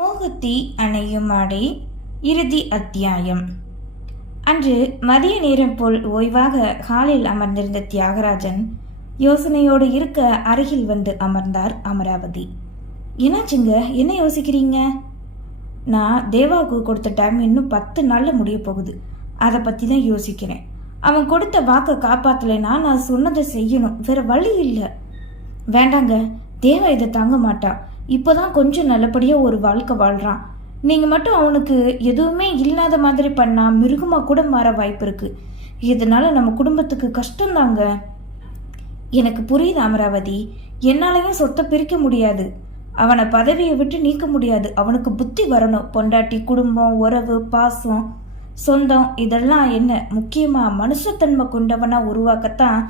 மூகுத்தி அணையும் ஆடை இறுதி அத்தியாயம். அன்று மதிய நேரம் போல் ஓய்வாக ஹாலில் அமர்ந்திருந்த தியாகராஜன் யோசனையோடு இருக்க அருகில் வந்து அமர்ந்தார் அமராவதி. என்னாச்சுங்க என்ன யோசிக்கிறீங்க? நான் தேவாவுக்கு கொடுத்த டைம் இன்னும் பத்து நாளில் முடிய போகுது. அதை பற்றி தான் யோசிக்கிறேன். அவன் கொடுத்த வாக்கை காப்பாற்றலைன்னா நான் சொன்னதை செய்யணும். வேற வழி இல்லை. வேண்டாங்க தேவா இதை தாங்க மாட்டான் இப்போதான் கொஞ்சம் நல்லபடியாக ஒரு வாழ்க்கை வாழ்கிறான் நீங்கள் மட்டும் அவனுக்கு எதுவுமே இல்லாத மாதிரி பண்ணால் மிருகமாக கூட மாற வாய்ப்பு இருக்குது இதனால் நம்ம குடும்பத்துக்கு கஷ்டம்தாங்க. எனக்கு புரியுது அமராவதி. என்னாலையும் சொத்தை பிரிக்க முடியாது. அவனை பதவியை விட்டு நீக்க முடியாது. அவனுக்கு புத்தி வரணும். பொண்டாட்டி குடும்பம் உறவு பாசம் சொந்தம் இதெல்லாம் என்ன? முக்கியமாக மனுஷத்தன்மை கொண்டவனாக உருவாக்கத்தான்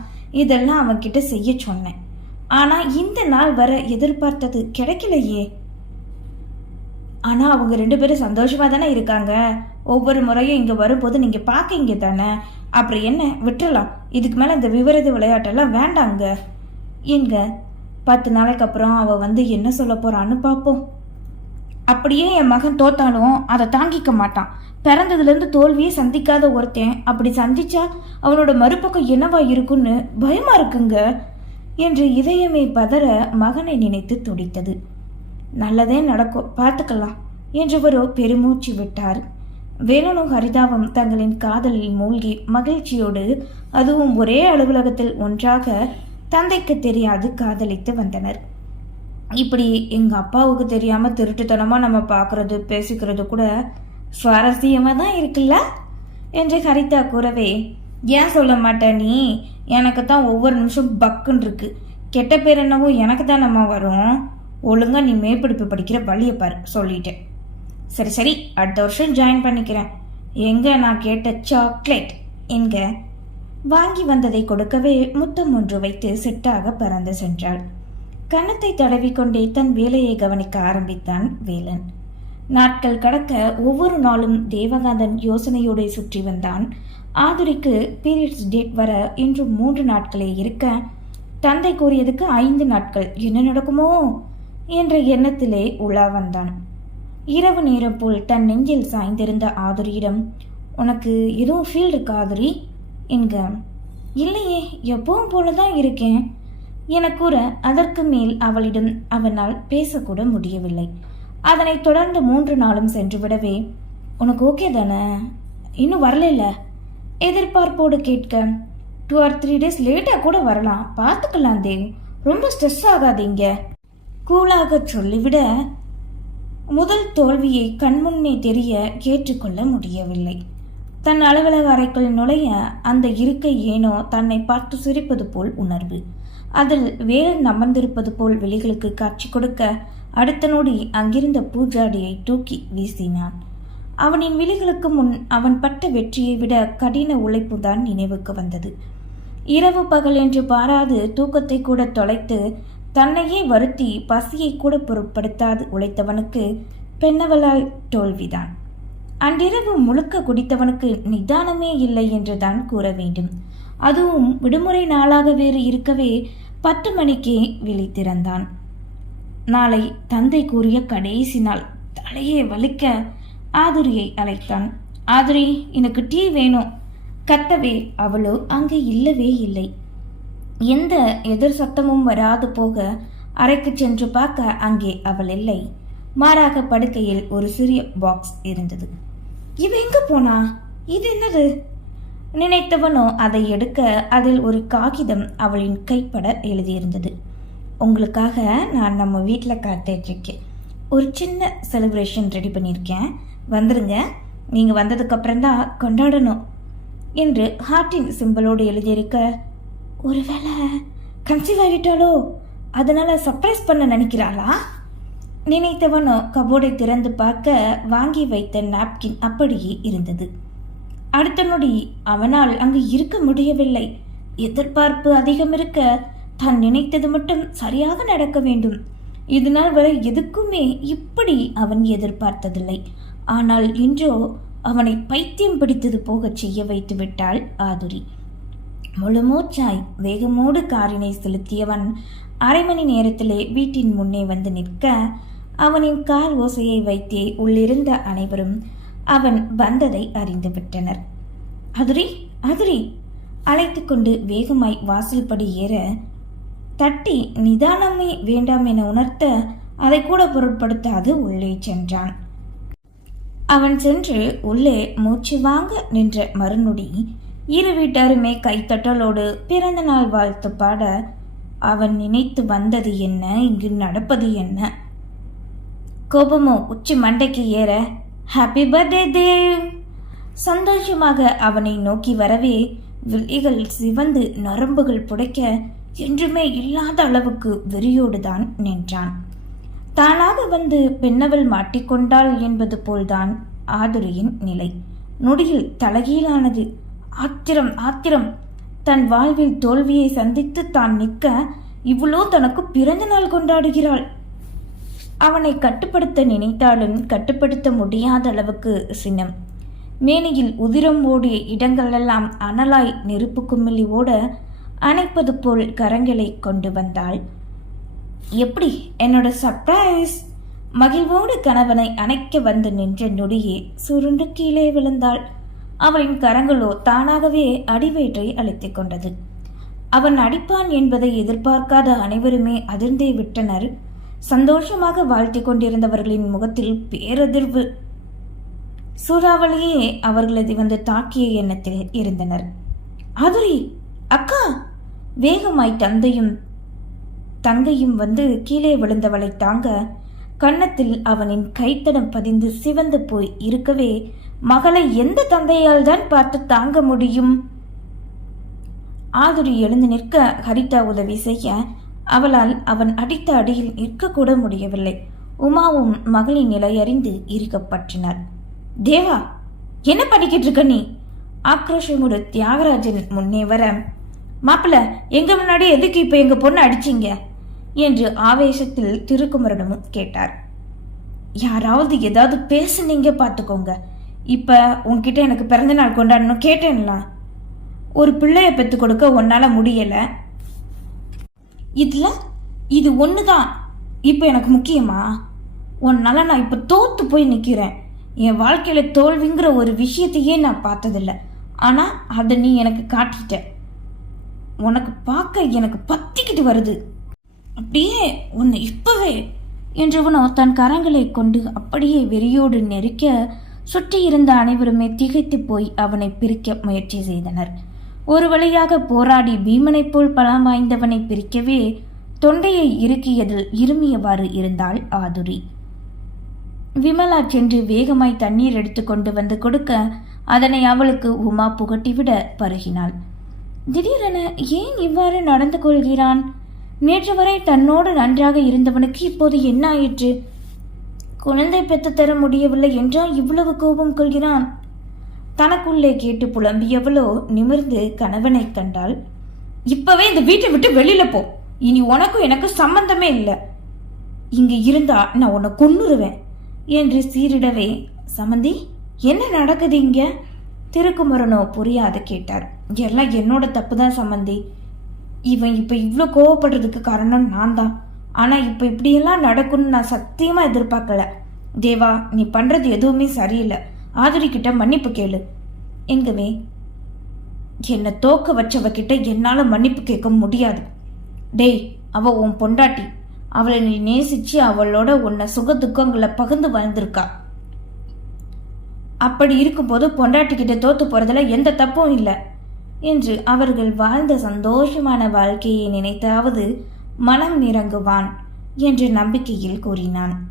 இதெல்லாம் அவன்கிட்ட செய்ய சொன்னேன். ஆனா இந்த நாள் வர எதிர்பார்த்தது கிடைக்கலையே. ஆனா அவங்க ரெண்டு பேரும் சந்தோஷமா தானே இருக்காங்க. ஒவ்வொரு முறையும் இங்க வரும்போது நீங்க பாக்கீங்க தானே. அப்புறம் என்ன? விட்டுறலாம். இதுக்கு மேல இந்த விவரத விளையாட்டெல்லாம் வேண்டாங்க. எங்க? பத்து நாளைக்கு அப்புறம் அவ வந்து என்ன சொல்ல போறான்னு பார்ப்போம் அப்படியே என் மகன் தோத்தாலும் அதை தாங்கிக்க மாட்டான். பிறந்ததுலேருந்து தோல்வியே சந்திக்காத ஒருத்தன் அப்படி சந்திச்சா அவனோட மறுபக்கம் என்னவா இருக்குன்னு பயமா இருக்குங்க. என்று இதயமே பதற மகனை நினைத்து துடித்தது. நல்லதே நடக்கும் பார்த்துக்கலாம் என்றவரோ பெருமூச்சு விட்டார். வேலனும் ஹரிதாவும் தங்களின் காதலில் மூழ்கி மகிழ்ச்சியோடு அதுவும் ஒரே அலுவலகத்தில் ஒன்றாக தந்தைக்கு தெரியாது காதலித்து வந்தனர். இப்படி எங்க அப்பாவுக்கு தெரியாம திருட்டுத்தனமா நம்ம பார்க்கறது பேசிக்கிறது கூட சுவாரஸ்யமா தான் இருக்குல்ல? என்று ஹரிதா கூறவே ஏன் சொல்ல மாட்ட நீ? எனக்கு தான் ஒவ்வொரு நிமிஷம் பக்குன்னு இருக்கு. கெட்ட பேர் என்னவோ எனக்கு தானம்மா வரும். ஒழுங்காக நீ மேற்படிப்பு படிக்கிற வழியை பாரு சொல்லிட்டேன். சரி சரி அடுத்த வருஷம் ஜாயின் பண்ணிக்கிறேன். எங்கே நான் கேட்ட சாக்லேட் என்க வாங்கி வந்ததை கொடுக்கவே முத்தம் ஒன்று வைத்து சிட்டாக பறந்து சென்றாள். கன்னத்தை தடவிக்கொண்டே தன் வேலையை கவனிக்க ஆரம்பித்தான் வேலன். நாட்கள் கடக்க ஒவ்வொரு நாளும் தேவகாந்தன் யோசனையோடு சுற்றி வந்தான். ஆதுரிக்கு பீரியட்ஸ் டேட் வர இன்றும் மூன்று நாட்களே இருக்க தந்தை கூறியதுக்கு ஐந்து நாட்கள் என்ன நடக்குமோ? என்ற எண்ணத்திலே உலா வந்தான். இரவு நேரம் போல் தன் நெஞ்சில் சாய்ந்திருந்த ஆதுரியிடம் உனக்கு எதுவும் ஃபீல் இருக்கா ஆதுரி? என்க இல்லையே எப்பவும் போல தான் இருக்கேன். என கூற அதற்கு மேல் அவளிடம் அவனால் பேசக்கூட முடியவில்லை. அதனைத் தொடர்ந்து மூன்று நாளும் சென்றுவிடவே உனக்கு ஓகே தானே? இன்னும் வரல எதிர்பார்ப்போடு கேட்க டூ ஆர் த்ரீ டேஸ் லேட்டாக கூட வரலாம். பார்த்துக்கலாம் தேவ். ரொம்ப ஸ்ட்ரெஸ் ஆகாதீங்க. கூலாக சொல்லிவிட முதல் தோல்வியை கண்முன்னே தெரிய ஏற்றுக்கொள்ள முடியவில்லை. தன் அலுவலக அறைக்குள் நுழைய அந்த இருக்கை ஏனோ தன்னை பார்த்து சிரிப்பது போல் உணர்வு. அதில் வேலன் அமர்ந்திருப்பது போல் விழிகளுக்கு காட்சி கொடுக்க அடுத்த நொடி அங்கிருந்த பூஜாடியை தூக்கி வீசினான். அவனின் விழிகளுக்கு முன் அவன் பட்ட வெற்றியை விட கடின உழைப்பு தான் நினைவுக்கு வந்தது. இரவு பகல் என்று பாராது தூக்கத்தை கூட தொலைத்து தன்னையே வருத்தி பசியை கூட பொருட்படுத்தாது உழைத்தவனுக்கு பெண்ணவளால் தோல்விதான். அன்றிரவு முழுக்க குடித்தவனுக்கு நிதானமே இல்லை என்றுதான் கூற வேண்டும். அதுவும் விடுமுறை நாளாக வேறு இருக்கவே பத்து மணிக்கே விழித்திறந்தான் நாளை தந்தை கூறிய கடைசி நாள் தலையே வலிக்க ஆதுரியை அழைத்தான். ஆதுரி எனக்கு டீ வேணும். கத்தவே அவளோ அங்கே இல்லவே இல்லை. எந்த எதிர் சத்தமும் வராது போக அறைக்கு சென்று பார்க்க அங்கே அவள் இல்லை. மாறாக படுக்கையில் ஒரு சிறிய பாக்ஸ் இருந்தது. இவ எங்க போனா? இது என்னது? நினைத்தவனோ அதை எடுக்க அதில் ஒரு காகிதம் அவளின் கைப்பட எழுதியிருந்தது. உங்களுக்காக நான் நம்ம வீட்டில் காத்துட்ருக்கேன் ஒரு சின்ன செலிப்ரேஷன் ரெடி பண்ணியிருக்கேன். வந்துருங்க. நீங்கள் வந்ததுக்கப்புறம் தான் கொண்டாடணும் என்று ஹார்ட்டின் சிம்பிளோடு எழுதியிருக்க ஒருவேளை கன்சீவ் ஆகிட்டாலோ? அதனால் சர்ப்ரைஸ் பண்ண நினைக்கிறாளா? நினைத்தவனோ கபோர்டை திறந்து பார்க்க வாங்கி வைத்த நாப்கின் அப்படியே இருந்தது. அடுத்த நொடி அவனால் அங்கு இருக்க முடியவில்லை. எதிர்பார்ப்பு அதிகம் இருக்க தான் நினைத்தது மட்டும் சரியாக நடக்க வேண்டும். இதனால் வரை எதுக்குமே இப்படி அவன் எதிர்பார்த்ததில்லை. ஆனால் இன்றோ அவனை பைத்தியம் பிடித்தது போகச் செய்ய வைத்து விட்டாள் ஆதுரி. முழுமூச்சாய் வேகமோடு காரினை செலுத்தியவன் அரை மணி நேரத்திலே வீட்டின் முன்னே வந்து நிற்க அவனின் கார் ஓசையை வைத்தே உள்ளிருந்த அனைவரும் அவன் வந்ததை அறிந்து விட்டனர். அதுரி அதுரி அழைத்து கொண்டு வேகமாய் வாசல்படி ஏற தட்டி நிதானமே வேண்டாம் என உணர்த்த அதை கூட பொருட்படுத்தாது உள்ளே சென்றான். அவன் சென்று உள்ளே மூச்சு வாங்க நின்ற மறுநொடி இரு வீட்டாருமே கைத்தட்டலோடு பிறந்த நாள் வாழ்த்து பாட அவன் நினைத்து வந்தது என்ன? இங்கு நடப்பது என்ன? கோபமோ உச்சி மண்டைக்கு ஏற ஹாப்பி பர்த்டே தேவ் சந்தோஷமாக அவனை நோக்கி வரவே விழிகள் சிவந்து நரம்புகள் புடைக்க என்றுமே இல்லாத அளவுக்கு வெறியோடுதான் நின்றான். தானாக வந்து பெண்ணவள் மாட்டிக்கொண்டாள் என்பது போல்தான் ஆதுரியின் நிலை. நொடியில் தலைகீழானது. ஆத்திரம் ஆத்திரம். தன் வாழ்வில் தோல்வியை சந்தித்து தான் நிற்க இவ்வளோ தனக்கு பிறந்த நாள் கொண்டாடுகிறாள். அவனை கட்டுப்படுத்த நினைத்தாலும் கட்டுப்படுத்த முடியாத அளவுக்கு சினம் மேனியில் உதிரம் ஓடிய இடங்களெல்லாம் அனலாய் நெருப்பு குமிழி ஓட அணைப்பது போல் கரங்களை கொண்டு வந்தாள். எப்படி என்னோட சர்ப்ரைஸ் மகிழ்வோடு கணவனை அணைக்க வந்து நின்ற நொடியே சுருண்டு கீழே விழுந்தாள். அவளின் கரங்களோ தானாகவே அடிவயிற்றை அழைத்துக் கொண்டது. அவன் அடிப்பான் என்பதை எதிர்பார்க்காத அனைவருமே அதிர்ந்தே விட்டனர். சந்தோஷமாக வாழ்த்திக் கொண்டிருந்தவர்களின் முகத்தில் பேரதிர்வு. சூறாவளியே அவர்களது வந்து தாக்கிய எண்ணத்தில் இருந்தனர். அதுரி அக்கா! வேகமாய் தந்தையும் தங்கையும் வந்து கீழே விழுந்தவளை தாங்க கன்னத்தில் அவனின் கைத்தடம் பதிந்து சிவந்து போய் இருக்கவே மகளை எந்த தந்தையால் தான் பார்த்து தாங்க முடியும்? ஆதுரி எழுந்து நிற்க ஹரிதா உதவி செய்ய அவளால் அவன் அடித்த அடியில் நிற்கக்கூட முடியவில்லை. உமாவும் மகளின் நிலை அறிந்து இருக்கப்பற்றினார் தேவா என்ன பண்ணிக்கிட்டு இருக்க நீ? ஆக்ரோஷமோடு தியாகராஜன் முன்னே வர. மாப்பிள்ள எங்க முன்னாடி எதுக்கு இப்ப எங்க பொண்ணு அடிச்சீங்க? என்று ஆவேசத்தில் திருக்குமரனமும் கேட்டார். யாராவது ஏதாவது பேசுனீங்க பார்த்துக்கோங்க இப்போ உன்கிட்ட எனக்கு பிறந்த நாள் கொண்டாடணும் கேட்டேன்லாம் ஒரு பிள்ளையை பெற்று கொடுக்க உன்னால முடியலை. இதில் இது ஒன்று தான் இப்போ எனக்கு முக்கியமா? உன்னால நான் இப்போ தோத்து போய் நிற்கிறேன் என் வாழ்க்கையில் தோல்விங்கிற ஒரு விஷயத்தையே நான் பார்த்ததில்ல. ஆனால் அதை நீ எனக்கு காட்டிட்ட. உனக்கு பார்க்க எனக்கு பத்திக்கிட்டு வருது. அப்படியே உன்னை இப்பவே என்றவனோ தன் கரங்களை கொண்டு அப்படியே வெறியோடு நெருக்க சுற்றி இருந்த அனைவருமே திகைத்து போய் அவனை பிரிக்க முயற்சி செய்தனர். ஒரு வழியாக போராடி பீமனைப் போல் பலம் வாய்ந்தவனை பிரிக்கவே தொண்டையை இறுக்கியதில் இருமியவாறு இருந்தாள் ஆதுரி. விமலா சென்று வேகமாய் தண்ணீர் எடுத்து கொண்டு வந்து கொடுக்க அதனை அவளுக்கு உமா புகட்டிவிட பருகினாள். திடீரென ஏன் இவ்வாறு நடந்து கொள்கிறான்? நேற்று வரை தன்னோடு நன்றாக இருந்தவனுக்கு இப்போது என்ன ஆயிற்று? குழந்தை பெற்று தர முடியவில்லை என்றால் இவ்வளவு கோபம் கொள்கிறான். தனக்குள்ளே கேட்டு புலம்பியவளோ நிமிர்ந்து கணவனை கண்டாள். இப்பவே இந்த வீட்டை விட்டு வெளியில போ. இனி உனக்கும் எனக்கு சம்பந்தமே இல்லை. இங்க இருந்தா நான் உன்னை கொன்னுருவேன் என்று சீரிடவே சமந்தி என்ன நடக்குது இங்க? திருக்குமரனோ புரியாது கேட்டார். எல்லாம் என்னோட தப்பு தான் சம்மந்தி இவன் இப்போ இவ்வளோ கோவப்படுறதுக்கு காரணம் நான் தான் ஆனால் இப்போ இப்படியெல்லாம் நடக்கும்னு நான் சத்தியமாக எதிர்பார்க்கல. தேவா நீ பண்ணுறது எதுவுமே சரியில்லை. ஆதரி கிட்ட மன்னிப்பு கேளு. எங்கவே? என்னை தோக்க வச்சவகிட்ட என்னால் மன்னிப்பு கேட்க முடியாது. டேய் அவ உன் பொண்டாட்டி. அவளை நீ நேசிச்சு அவளோட உன்னை சுக துக்கங்களை பகிர்ந்து வாழ்ந்திருக்கா. அப்படி இருக்கும்போது பொண்டாட்டி கிட்ட தோத்து போறதுல எந்த தப்பும் இல்லை. என்று அவர்கள் வாழ்ந்த சந்தோஷமான வாழ்க்கையை நினைத்தாவது மனம் நிறங்குவான் என்ற நம்பிக்கையில் கூறினான்.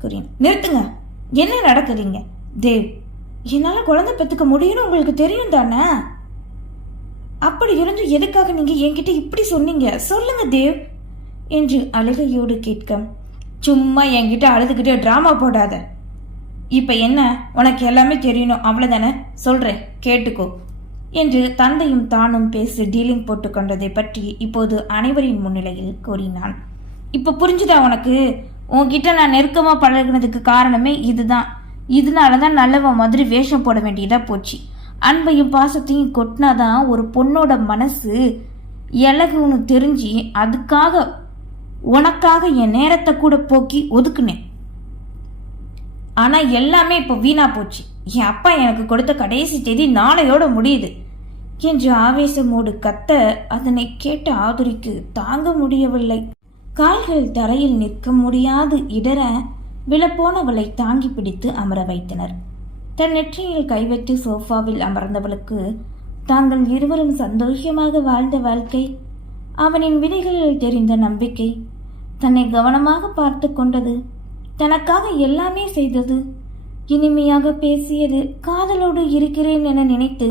கூறினான். நிறுத்துங்க. என்ன நடக்குறீங்க? தேவ் என்னால் குழந்தை பெற்றுக்க முடியும்னு உங்களுக்கு தெரியும் தானே? அப்படி இருந்து எதுக்காக நீங்கள் என்கிட்ட இப்படி சொன்னீங்க? சொல்லுங்க தேவ் என்று அழுகையோடு கேட்க சும்மா என்கிட்ட அழுதுகிட்டே ட்ராமா போடாத. இப்போ என்ன? உனக்கு எல்லாமே தெரியணும் அவ்வளோதானே சொல்கிறேன் கேட்டுக்கோ. என்று தந்தையும் தானும் பேசி டீலிங் போட்டுக்கொண்டதை பற்றி இப்போது அனைவரின் முன்னிலையில் கூறினான் இப்போ புரிஞ்சுதா உனக்கு? உன்கிட்ட நான் நெருக்கமாக பழகினதுக்கு காரணமே இதுதான். இதனால தான் நல்லவன் மாதிரி வேஷம் போட வேண்டியதாக போச்சு. அன்பையும் பாசத்தையும் கொட்டினாதான் ஒரு பொண்ணோட மனசு இலகுன்னு தெரிஞ்சு அதுக்காக உனக்காக என் நேரத்தை கூட போக்கி ஒதுக்குனேன். ஆனால் எல்லாமே இப்போ வீணா போச்சு. என் அப்பா எனக்கு கொடுத்த கடைசி தேதி நாளையோட முடியுது என்று ஆவேசமோடு கத்த அதனை கேட்ட ஆதுரிக்கு தாங்க முடியவில்லை. கால்கள் தரையில் நிற்க முடியாது இடர விழப்போனவளை தாங்கி பிடித்து அமர வைத்தனர். தன் நெற்றியில் கை சோஃபாவில் அமர்ந்தவளுக்கு தாங்கள் இருவரும் சந்தோஷமாக வாழ்ந்த வாழ்க்கை அவனின் விதிகளில் தெரிந்த நம்பிக்கை தன்னை கவனமாக பார்த்து கொண்டது தனக்காக எல்லாமே செய்தது இனிமையாக பேசியது காதலோடு இருக்கிறேன் என நினைத்து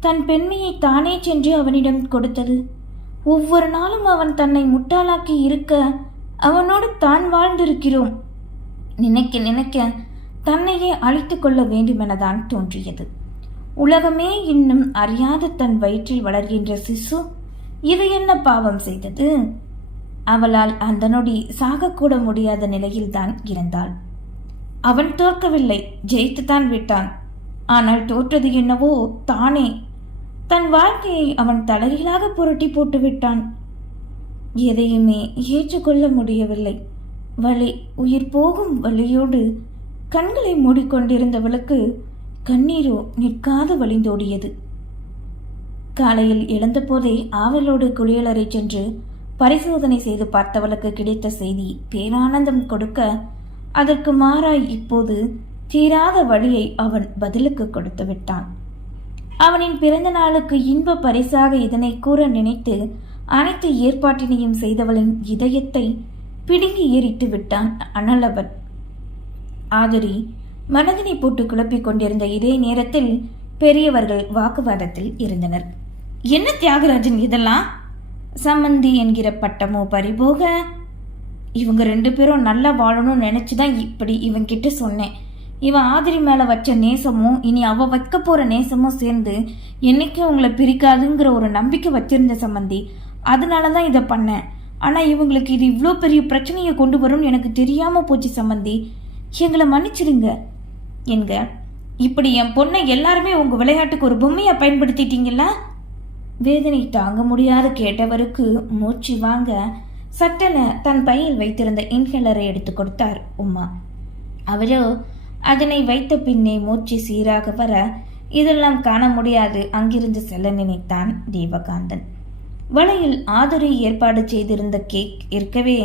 தன் பெண்மையை தானே சென்று அவனிடம் கொடுத்தது. ஒவ்வொரு நாளும் அவன் தன்னை முட்டாளாக்கி இருக்க அவனோடு தான் வாழ்ந்திருக்கிறோம். நினைக்க நினைக்க தன்னையே அழித்து கொள்ள வேண்டுமெனதான் தோன்றியது. உலகமே இன்னும் அறியாத தன் வயிற்றில் வளர்கின்ற சிசு இது என்ன பாவம் செய்தது? அவளால் அந்த நொடி சாகக்கூட முடியாத நிலையில்தான் இருந்தாள். அவன் தோற்கவில்லை. ஜெயித்துத்தான் விட்டான். ஆனால் தோற்றது என்னவோ தானே. தன் வாழ்க்கையை அவன் தலைகீழாக புரட்டி போட்டு விட்டான். எதையுமே ஏற்றுக்கொள்ள முடியவில்லை. வலி உயிர் போகும் வலியோடு கண்களை மூடிக்கொண்டிருந்தவளுக்கு கண்ணீரோ நிற்காது வழிந்தோடியது. காலையில் எழுந்தபோதே ஆவலோடு குளியலறை சென்று பரிசோதனை செய்து பார்த்தவளுக்கு கிடைத்த செய்தி பேரானந்தம் கொடுக்க அதற்கு மாறாய் இப்போது தீராத வழியை அவன் பதிலுக்கு கொடுத்து விட்டான். அவனின் பிறந்த நாளுக்கு இன்ப பரிசாக இதனை கூற நினைத்து அனைத்து ஏற்பாட்டினையும் செய்தவளின் இதயத்தை பிடுங்கி ஏறிட்டு விட்டான் அனலவன். ஆதரி மனதினை போட்டு குழப்பிக் கொண்டிருந்த இதே நேரத்தில் பெரியவர்கள் வாக்குவாதத்தில் இருந்தனர். என்ன தியாகராஜன் இதெல்லாம்? சம்மந்தி என்கிற பட்டமோ பறிபோக இவங்க ரெண்டு பேரும் நல்லா வாழணும்னு நினச்சி தான் இப்படி இவன்கிட்ட சொன்னேன். இவன் ஆதிரி மேலே வச்ச நேசமும் இனி அவ வைக்க போகிற நேசமும் சேர்ந்து என்னைக்கும் உங்களை பிரிக்காதுங்கிற ஒரு நம்பிக்கை வச்சிருந்த சம்மந்தி அதனால தான் இதை பண்ணேன். ஆனால் இவங்களுக்கு இது இவ்வளோ பெரிய பிரச்சனையை கொண்டு வரும்னு எனக்கு தெரியாமல் போச்சு சம்மந்தி எங்களை மன்னிச்சிடுங்க. என்க இப்படி என் பொண்ணை எல்லாருமே உங்கள் விளையாட்டுக்கு ஒரு பொம்மையாக பயன்படுத்திட்டீங்களா? வேதனை தாங்க முடியாத கேட்டவருக்கு மூச்சு வாங்க. சட்டென தன் பையில் வைத்திருந்த இன்ஹேலரை எடுத்து கொடுத்தார் உமா அவரோ அதனை வைத்த பின்னே மூச்சு சீராக வர இதெல்லாம் காண முடியாது அங்கிருந்து செல்ல நினைத்தான் தேவகாந்தன். வலையில் ஆதுரை ஏற்பாடு செய்திருந்த கேக் இருக்கவே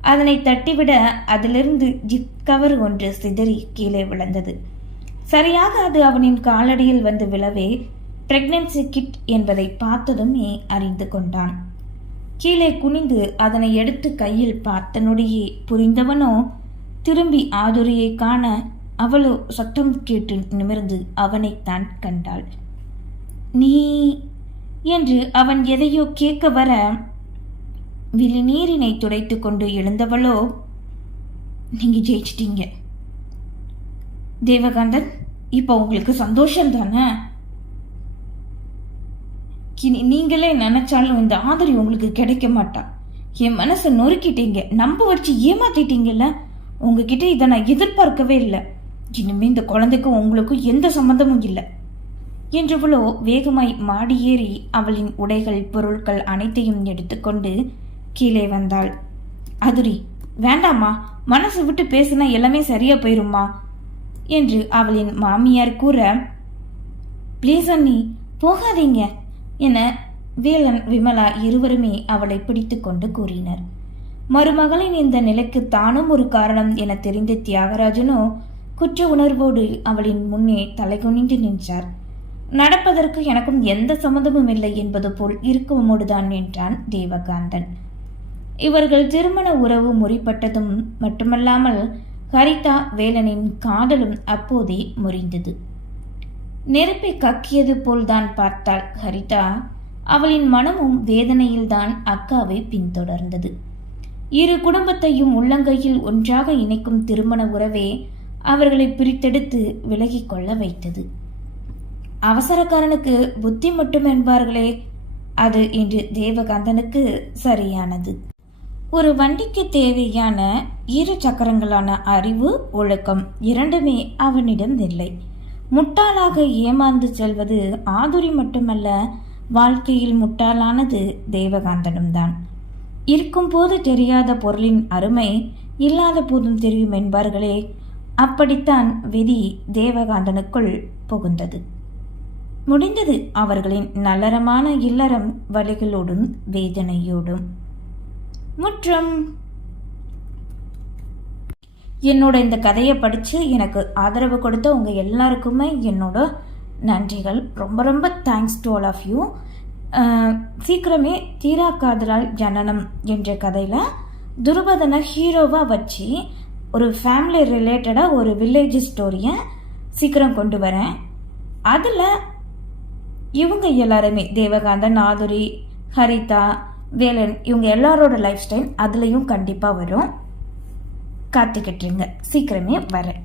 அதனை தட்டிவிட அதிலிருந்து ஜிப் கவர் ஒன்று சிதறி கீழே விழுந்தது. சரியாக அது அவனின் காலடியில் வந்து விழவே பிரெக்னன்சி கிட் என்பதை பார்த்ததுமே அறிந்து கொண்டான். கீழே குனிந்து அதனை எடுத்து கையில் பார்த்த நொடியே புரிந்தவனோ திரும்பி ஆதுரியை காண அவளோ சத்தம் கேட்டு நிமிர்ந்து அவனைத்தான் கண்டாள். நீ என்று அவன் எதையோ கேட்க வர விழிநீரினை துடைத்து கொண்டு எழுந்தவளோ நீங்க ஜெயிச்சிட்டீங்க. தேவகாந்தன் இப்போ உங்களுக்கு சந்தோஷம் தானே இனி நீங்களே நினைச்சாலும் இந்த ஆதரி உங்களுக்கு கிடைக்க மாட்டா. என் மனசை நொறுக்கிட்டீங்க நம்ப வச்சு ஏமாத்திட்டீங்கல்ல? உங்ககிட்ட இதை நான் எதிர்பார்க்கவே இல்லை. இனிமே இந்த குழந்தைக்கும் உங்களுக்கும் எந்த சம்மந்தமும் இல்லை. என்றவளோ வேகமாய் மாடி ஏறி அவளின் உடைகள் பொருட்கள் அனைத்தையும் எடுத்துக்கொண்டு கீழே வந்தாள். அதுரி வேண்டாம்மா. மனசு விட்டு பேசினா எல்லாமே சரியா போயிரும்மா என்று அவளின் மாமியார் கூற ப்ளீஸ் அண்ணி போகாதீங்க. என வேலன் விமலா இருவருமே அவளை பிடித்து கொண்டு கூறினர். மருமகளின் இந்த நிலைக்கு தானும் ஒரு காரணம் என தெரிந்த தியாகராஜனோ குற்ற உணர்வோடு அவளின் முன்னே தலைகுனிந்து நின்றார். நடப்பதற்கு எனக்கும் எந்த சம்மந்தமும் இல்லை என்பது போல் இருக்குமோடுதான் நின்றான் தேவகாந்தன். இவர்கள் திருமண உறவு முறிப்பட்டதும் மட்டுமல்லாமல் ஹரிதா வேலனின் காதலும் அப்போதே முறிந்தது. நெருப்பை கக்கியது போல்தான் பார்த்தாள் ஹரிதா. அவளின் மனமும் வேதனையில்தான் அக்காவை பின்தொடர்ந்தது. இரு குடும்பத்தையும் உள்ளங்கையில் ஒன்றாக இணைக்கும் திருமண உறவே அவர்களை பிரித்தெடுத்து விலகிக் கொள்ள வைத்தது. அவசரக்காரனுக்கு புத்தி மட்டும் என்பார்களே அது இன்று தேவகாந்தனுக்கு சரியானது. ஒரு வண்டிக்கு தேவையான இரு சக்கரங்களான அறிவு ஒழுக்கம் இரண்டுமே அவனிடம் இல்லை. முட்டாளாக ஏமாந்து செல்வது ஆதுரி மட்டுமல்ல வாழ்க்கையில் முட்டாளானது தேவகாந்தனும் தான் இருக்கும்போது தெரியாத பொருளின் அருமை இல்லாத போதும் தெரியும் என்பார்களே அப்படித்தான் விதி தேவகாந்தனுக்குள் புகுந்தது. முடிந்தது அவர்களின் நல்லறமான இல்லறம் வழிகளோடும் வேதனையோடும். முற்றம் என்னோட இந்த கதையை படித்து எனக்கு ஆதரவு கொடுத்த உங்கள் எல்லாருக்குமே என்னோட நன்றிகள். ரொம்ப ரொம்ப thanks to all of you சீக்கிரமே தீரா காதலால் ஜனனம் என்ற கதையில் துருபதனை ஹீரோவாக வச்சு ஒரு ஃபேமிலி ரிலேட்டடாக ஒரு வில்லேஜ் ஸ்டோரியை சீக்கிரம் கொண்டு வரேன். அதில் இவங்க எல்லாருமே தேவகாந்தன் நாதுரி ஹரிதா வேலன் இவங்க எல்லாரோட லைஃப் ஸ்டைல் அதுலேயும் கண்டிப்பாக வரும். காத்துக்கிட்டுருங்க சீக்கிரமே வரேன்.